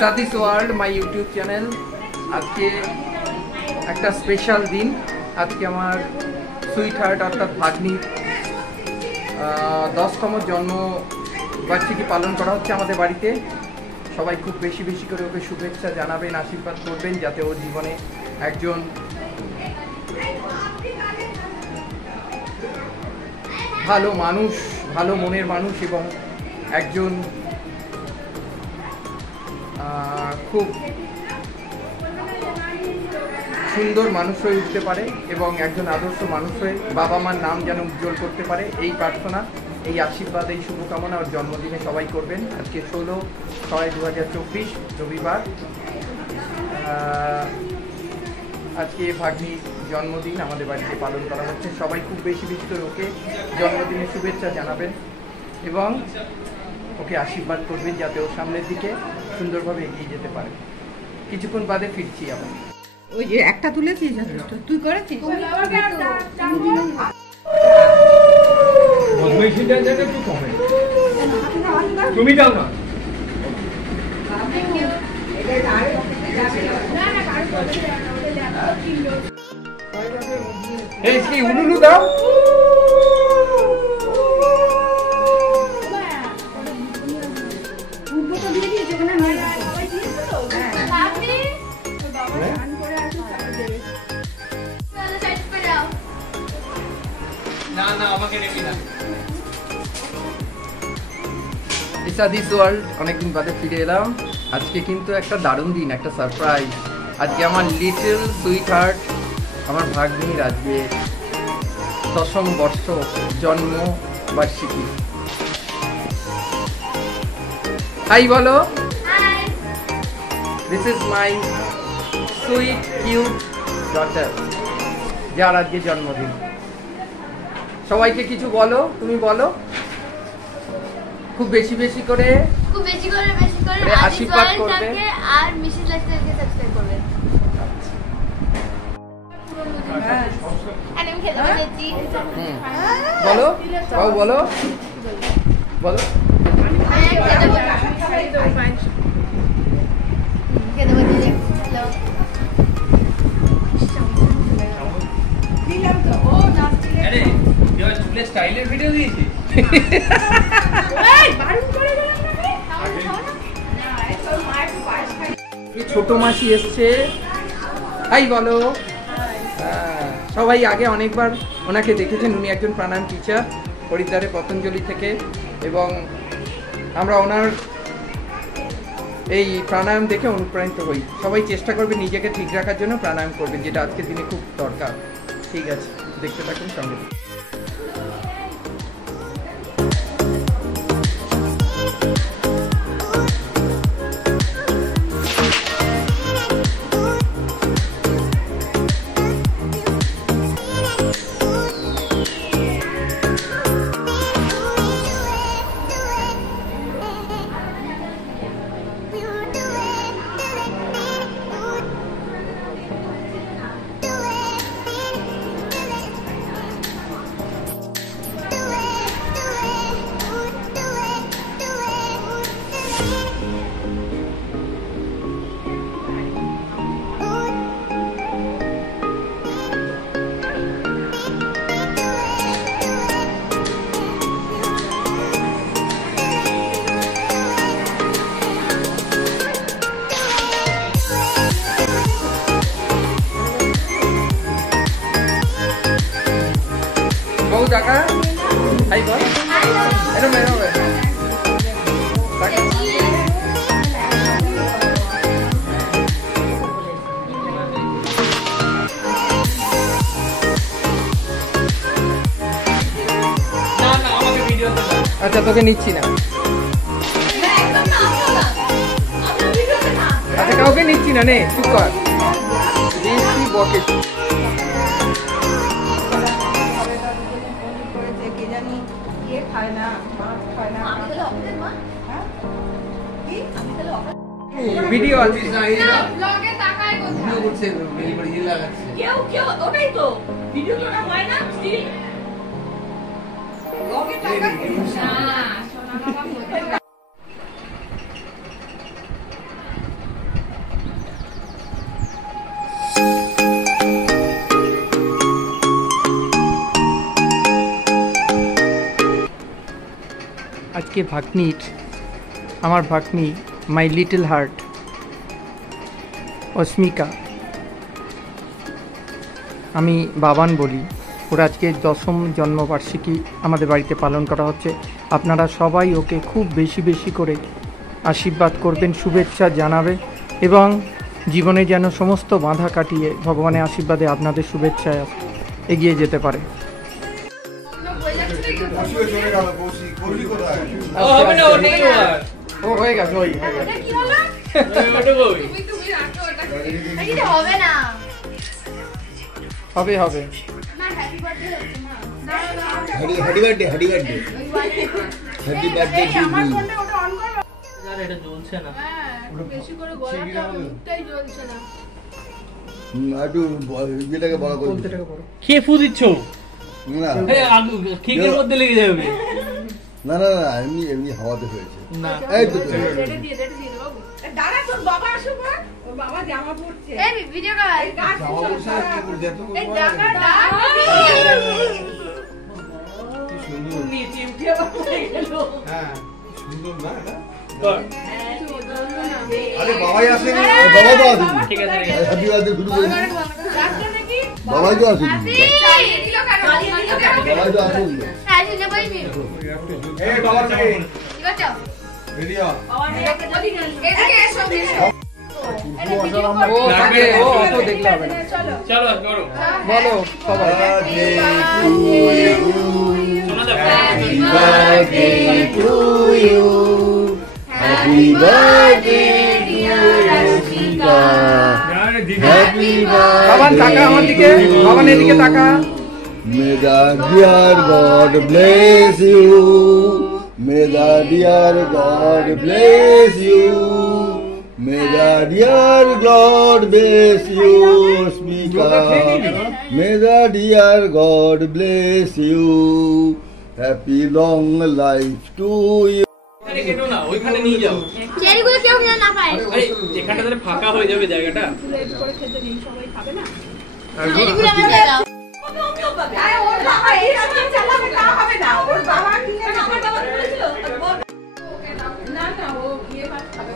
সাদিস world my YouTube channel. আজকে একটা special দিন। আজকে আমার সুইট হার্ট অর্থাৎ ভাগ্নির 10তম জন্মবার্ষিকী পালন করা হচ্ছে আমাদের বাড়িতে। সবাই খুব বেশি বেশি করে ওকে শুভেচ্ছা জানাবেন, আশীর্বাদ করবেন যাতে ওর জীবনে একজন ভালো মানুষ, ভালো মনের মানুষ এবং একজন খুব সুন্দর মানুষ হয়ে উঠতে পারে এবং একজন আদর্শ মানুষ হয়ে বাবা মার নাম যেন উজ্জ্বল করতে পারে, এই প্রার্থনা, এই আশীর্বাদ, এই শুভকামনা ওর জন্মদিনে সবাই করবেন। আজকে 16/6/2024 রবিবার। আজকে ভাগ্নির জন্মদিন আমাদের বাড়িতে পালন করা হচ্ছে। সবাই খুব বেশি বেশি করে ওকে জন্মদিনের শুভেচ্ছা জানাবেন এবং ওকে আশীর্বাদ করবেন যাতে ও সামনের দিকে সুন্দরভাবে এগিয়ে যেতে পারে। কিছুক্ষণ বাদে ফিরছি আবার। ওই যে একটা তুলেছিস, তুই করেছিস? তুমি দাও না। এই কি উলুলু দাও। সাদিস ওয়ার্ল্ড অনেকদিন বাদে ফিরে এলাম। আজকে কিন্তু একটা দারুণ দিন, একটা সারপ্রাইজ। আজকে আমার লিটল সুইট হার্ট, আমার ভাগ্নির আজকে 10ম বর্ষ জন্মবার্ষিকী। হাই বলো। This is my sweet cute daughter, যার আজকে জন্মদিন। সবাইকে কিছু বলো, তুমি বলো। খুব বেশি বেশি করে আশীর্বাদ করবে আর মিসেস লাইফস্টাইলকে সাবস্ক্রাইব করবে। আমি খেতে বসেছি। বলো, বাবু বলো, বলো। খেতে বসেছি। দিলাম তো, ও নাচছিল। আরে তুই চুলে স্টাইলের ভিডিও দিয়েছিস? ছোট মাসি এসছে। হাই বলো। সবাই আগে অনেকবার ওনাকে দেখেছেন। উনি একজন প্রাণায়াম টিচার হরিদ্বারে পতঞ্জলি থেকে, এবং আমরা ওনার এই প্রাণায়াম দেখে অনুপ্রাণিত হই। সবাই চেষ্টা করবে নিজেকে ঠিক রাখার জন্য প্রাণায়াম করবেন, যেটা আজকের দিনে খুব দরকার। ঠিক আছে, দেখতে থাকুন সঙ্গে। টাকা হাই বল। এরকম এরকম আচ্ছা, তোকে নিচ্ছি না। আচ্ছা, কাউকে নিচ্ছি না, নে চুপ কর। বেশি বকে। ভিডিও আছে ব্লগে তাকায় কথা ভিডিও করছে, মেল করে ইয়ে লাগাচ্ছে কেউ ওটাই তো ভিডিও তো না হয় না স্টিল ব্লগে তাকায় না সোনা বাবা। আজকে আমার ভাগ্নি মাই লিটল হার্ট অস্মিকা, আমি বাবান বলি, ওর আজকে 10ম জন্মবার্ষিকী আমাদের বাড়িতে পালন করা হচ্ছে। আপনারা সবাই ওকে খুব বেশি বেশি করে আশীর্বাদ করবেন, শুভেচ্ছা জানাবে এবং জীবনে যেন সমস্ত বাধা কাটিয়ে ভগবানের আশীর্বাদে আপনাদের শুভেচ্ছায় এগিয়ে যেতে পারে। ও হয়ে গেছে, ওই হবে না। হবে হবে। হ্যাপি বার্থডে এটা জ্বলছে না। একটু যেটাকে বড় করে কে ফু দিচ্ছ? না কেকের মধ্যে লেগে যাবে। না না না, এমনি এমনি হাওয়াতে হয়েছে। না এই তো দাঁড়া, তোর বাবা আসুক, ওর বাবা জামা পরছে। এই ভিডিও কর। এই জায়গাটা নিচে উঠে পড়ে গেল। আরে বাবাই আসেনি, বাবা তো আসেনি। ঠিক আছে হ্যাপি বার্থডে শুরু করে দিই। রাস্তা নাকি বাবাই তো আসেনি, চালিয়ে দিল কেন? বাবাই তো আসেনি। হ্যাঁ, শুনে বলবি। এই বাবার মেয়ে ঠিক আছে? রেডিয়া এদিকে এসো, এসো। ও থাকে, ও অত দেখলে হবে না। চলো। চলো করো। বলো সবাই। শোনা যাবে। Happy birthday to you. Happy birthday dear Rashika. Happy Baban তাকা আমার দিকে, বাবান এদিকে তাকা। May the dear God bless you. May the dear God bless you. May the dear God bless you, Smika. May the dear God bless you. Happy long life to you. আরে কেটো না, ওইখানে নিয়ে যাও। চেরিগুলো কেউ যেন না পায়। আরে এখানটা তাহলে ফাঁকা হয়ে যাবে জায়গাটা। চেরিগুলো আমাকে দিয়ে দাও। আরে ওর বাবা এই রাস্তা চালাবে, তা হবে না। ওর বাবা কিনে আমার বাবা বলেছিল। না না, ও বিয়ে বাদ খাবে।